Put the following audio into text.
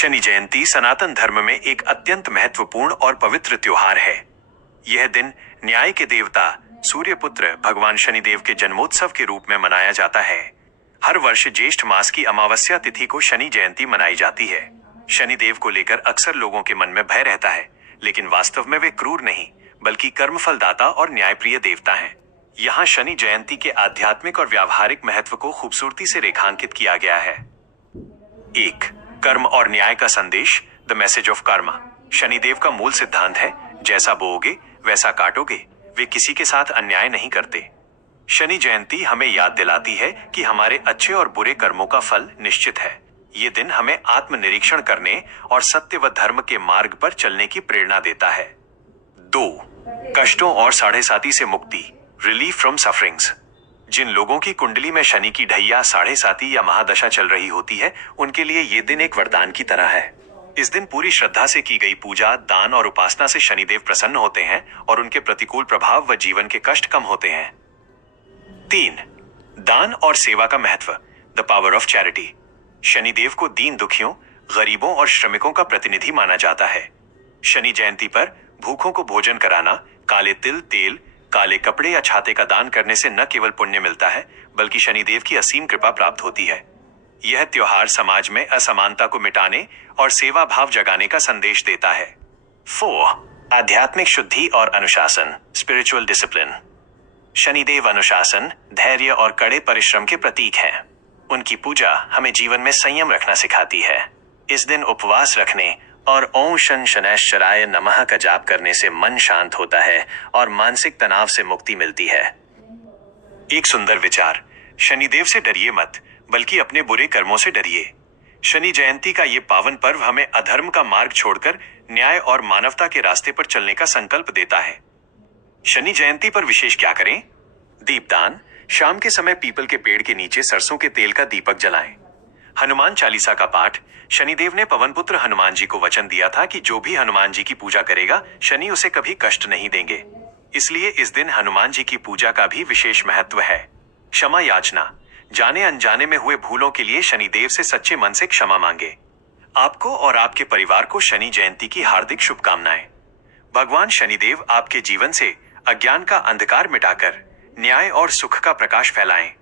शनि जयंती सनातन धर्म में एक अत्यंत महत्वपूर्ण और पवित्र त्योहार है। यह दिन न्याय के देवता सूर्यपुत्र भगवान शनिदेव के जन्मोत्सव के रूप में मनाया जाता है। हर वर्ष ज्येष्ठ मास की अमावस्या तिथि को शनि जयंती मनाई जाती है। शनिदेव को लेकर अक्सर लोगों के मन में भय रहता है, लेकिन वास्तव में वे क्रूर नहीं बल्कि कर्मफलदाता और न्यायप्रिय देवता हैं। यहाँ शनि जयंती के आध्यात्मिक और व्यावहारिक महत्व को खूबसूरती से रेखांकित किया गया है। 1. कर्म और न्याय का संदेश, the message of Karma. Shanidev का मूल सिद्धांत है, जैसा बोओगे वैसा काटोगे। वे किसी के साथ अन्याय नहीं करते। शनि जयंती हमें याद दिलाती है कि हमारे अच्छे और बुरे कर्मों का फल निश्चित है। ये दिन हमें आत्मनिरीक्षण करने और सत्य व धर्म के मार्ग पर चलने की प्रेरणा देता है। 2. कष्टों और साढ़ेसाती से मुक्ति, रिलीफ फ्रॉम सफरिंग्स। जिन लोगों की कुंडली में शनि की ढैया, साढ़ेसाती या महादशा चल रही होती है, उनके लिए ये दिन एक वरदान की तरह है। इस दिन पूरी श्रद्धा से की गई पूजा, दान और उपासना से शनिदेव प्रसन्न होते हैं और उनके प्रतिकूल प्रभाव व जीवन के कष्ट कम होते हैं। 3. दान और सेवा का महत्व, the power of charity. Shanidev को दीन दुखियों, गरीबों और श्रमिकों का प्रतिनिधि माना जाता है। शनि जयंती पर भूखों को भोजन कराना, काले तिल, तेल, काले कपड़े या छाते का दान करने से न केवल पुण्य मिलता है बल्कि शनिदेव की असीम कृपा प्राप्त होती है। यह त्योहार समाज में असमानता को मिटाने और सेवा भाव जगाने का संदेश देता है। 4. आध्यात्मिक शुद्धि और अनुशासन, स्पिरिचुअल डिसिप्लिन। शनिदेव अनुशासन, धैर्य और कड़े परिश्रम के प्रतीक हैं। उनकी पूजा हमें जीवन में संयम रखना सिखाती है। इस दिन उपवास रखने और ओम शन शनैश्चराय नमः का जाप करने से मन शांत होता है और मानसिक तनाव से मुक्ति मिलती है। एक सुंदर विचार, शनिदेव से डरिए मत बल्कि अपने बुरे कर्मों से डरिए। शनि जयंती का ये पावन पर्व हमें अधर्म का मार्ग छोड़कर न्याय और मानवता के रास्ते पर चलने का संकल्प देता है। शनि जयंती पर विशेष क्या करें? दीपदान, शाम के समय पीपल के पेड़ के नीचे सरसों के तेल का दीपक जलाएं। हनुमान चालीसा का पाठ। शनिदेव ने पवन पुत्र हनुमान जी को वचन दिया था कि जो भी हनुमान जी की पूजा करेगा, शनि उसे कभी कष्ट नहीं देंगे। इसलिए इस दिन हनुमान जी की पूजा का भी विशेष महत्व है। क्षमा याचना, जाने अनजाने में हुए भूलों के लिए शनिदेव से सच्चे मन से क्षमा मांगे। आपको और आपके परिवार को शनि जयंती की हार्दिक शुभकामनाएं। भगवान शनिदेव आपके जीवन से अज्ञान का अंधकार मिटाकर न्याय और सुख का प्रकाश फैलाएं।